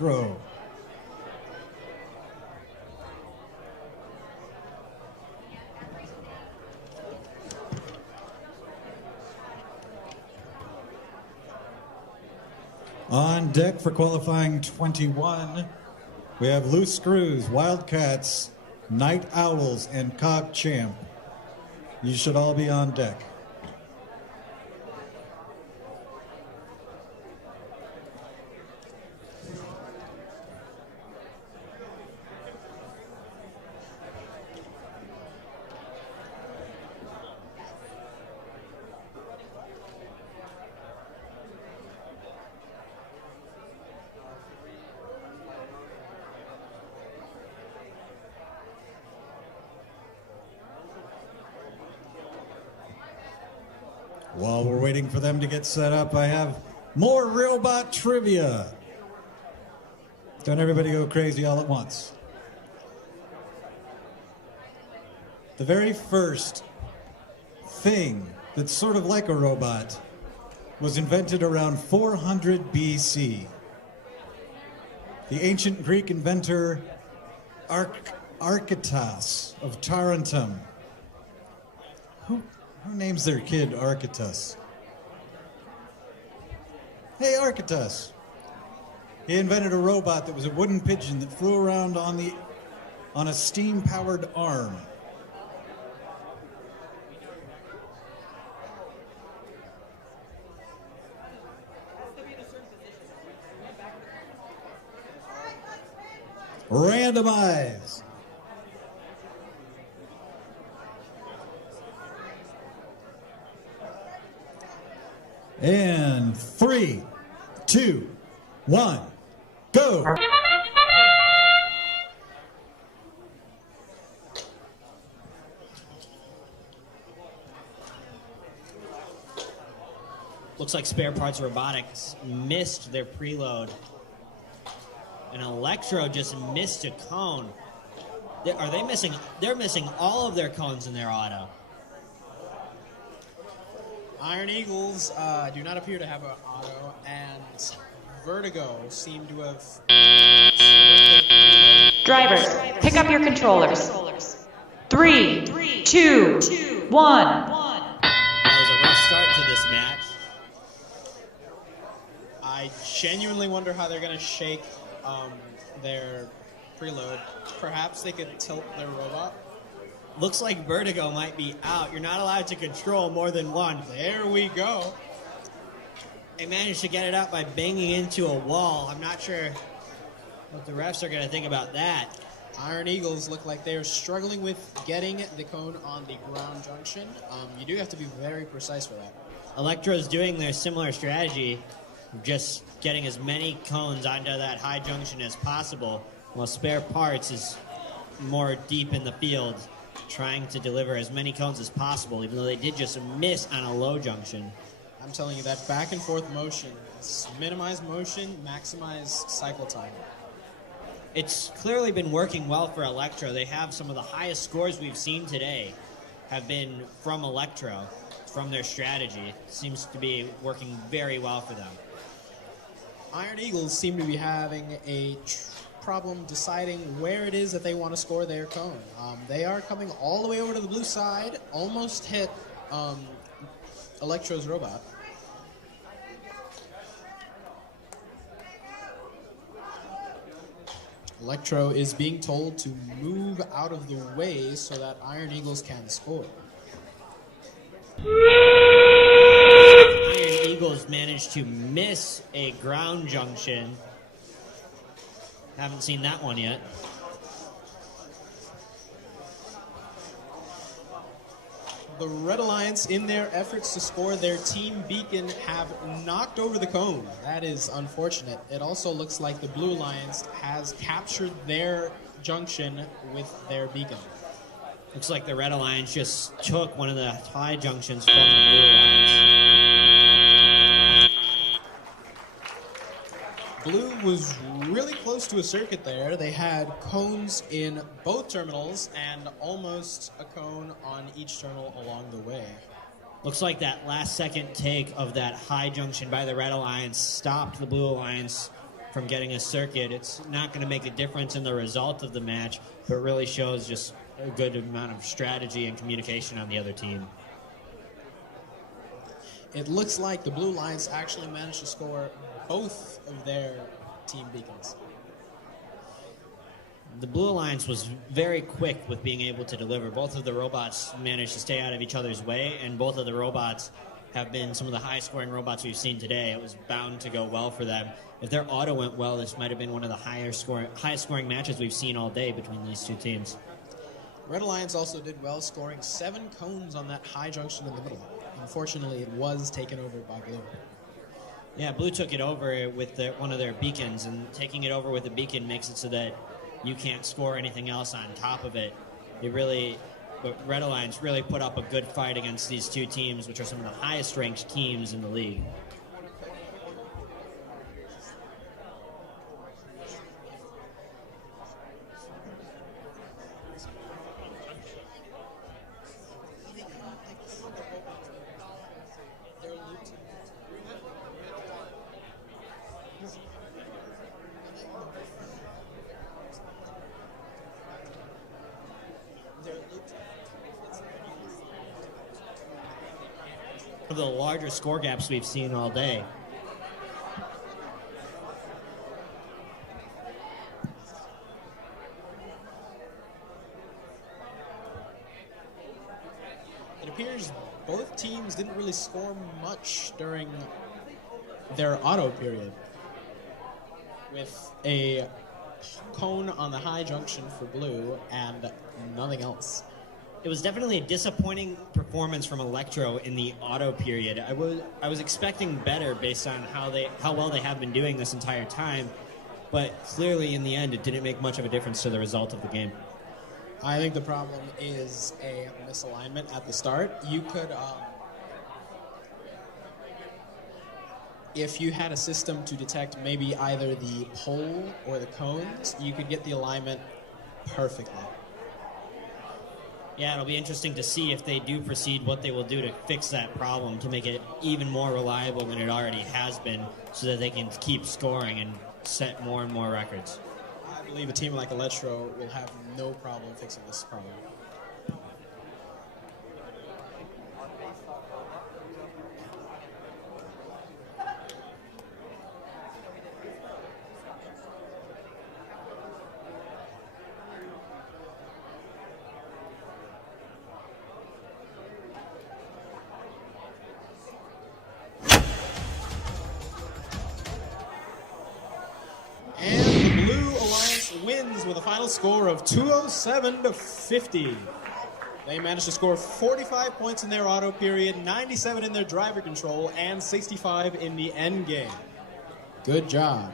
Electro. On deck for qualifying 21, we have Loose Screws, Wildcats, Night Owls, and Cog Champ. You should all be on deck. While we're waiting for them to get set up, I have more robot trivia. Don't everybody go crazy all at once. The very first thing that's sort of like a robot was invented around 400 BC. The ancient Greek inventor Archytas of Tarentum. Who names their kid Archytas? Hey, Archytas. He invented a robot that was a wooden pigeon that flew around on a steam-powered arm. Randomize. And 3, 2, 1, go! Looks like Spare Parts Robotics missed their preload. And Electro just missed a cone. Are they missing? They're missing all of their cones in their auto. Iron Eagles do not appear to have an auto, and Vertigo seem to have... Drivers, pick up your controllers. 3, 2, 1. That was a rough start to this match. I genuinely wonder how they're going to shake their preload. Perhaps they could tilt their robot. Looks like Vertigo might be out. You're not allowed to control more than one. There we go. They managed to get it out by banging into a wall. I'm not sure what the refs are going to think about that. Iron Eagles look like they're struggling with getting the cone on the ground junction. You do have to be very precise for that. Electro's doing their similar strategy, just getting as many cones onto that high junction as possible, while Spare Parts is more deep in the field, trying to deliver as many cones as possible, even though they did just miss on a low junction. I'm telling you, that back and forth motion, minimize motion, maximize cycle time. It's clearly been working well for Electro. They have some of the highest scores we've seen today have been from Electro, from their strategy. It seems to be working very well for them. Iron Eagles seem to be having a problem deciding where it is that they want to score their cone. They are coming all the way over to the blue side, almost hit Electro's robot. Electro is being told to move out of the way so that Iron Eagles can score. Iron Eagles managed to miss a ground junction. Haven't seen that one yet. The Red Alliance, in their efforts to score their team beacon, have knocked over the cone. That is unfortunate. It also looks like the Blue Alliance has captured their junction with their beacon. Looks like the Red Alliance just took one of the high junctions from the Blue Alliance. Blue was really close to a circuit there. They had cones in both terminals and almost a cone on each terminal along the way. Looks like that last second take of that high junction by the Red Alliance stopped the Blue Alliance from getting a circuit. It's not going to make a difference in the result of the match, but really shows just a good amount of strategy and communication on the other team. It looks like the Blue Lions actually managed to score both of their team beacons. The Blue Alliance was very quick with being able to deliver. Both of the robots managed to stay out of each other's way, and both of the robots have been some of the high-scoring robots we've seen today. It was bound to go well for them. If their auto went well, this might have been one of the highest-scoring matches we've seen all day between these two teams. Red Alliance also did well, scoring 7 cones on that high junction in the middle. Unfortunately, it was taken over by Blue. Yeah, Blue took it over with one of their beacons, and taking it over with a beacon makes it so that you can't score anything else on top of it. But Red Alliance really put up a good fight against these two teams, which are some of the highest-ranked teams in the league. Of the larger score gaps we've seen all day. It appears both teams didn't really score much during their auto period, with a cone on the high junction for Blue and nothing else. It was definitely a disappointing performance from Electro in the auto period. I was expecting better based on how well they have been doing this entire time, but clearly in the end it didn't make much of a difference to the result of the game. I think the problem is a misalignment at the start. You could, if you had a system to detect maybe either the pole or the cones, you could get the alignment perfectly. Yeah, it'll be interesting to see if they do proceed, what they will do to fix that problem to make it even more reliable than it already has been, so that they can keep scoring and set more and more records. I believe a team like Electro will have no problem fixing this problem. Wins with a final score of 207-50. They managed to score 45 points in their auto period, 97 in their driver control, and 65 in the end game. Good job.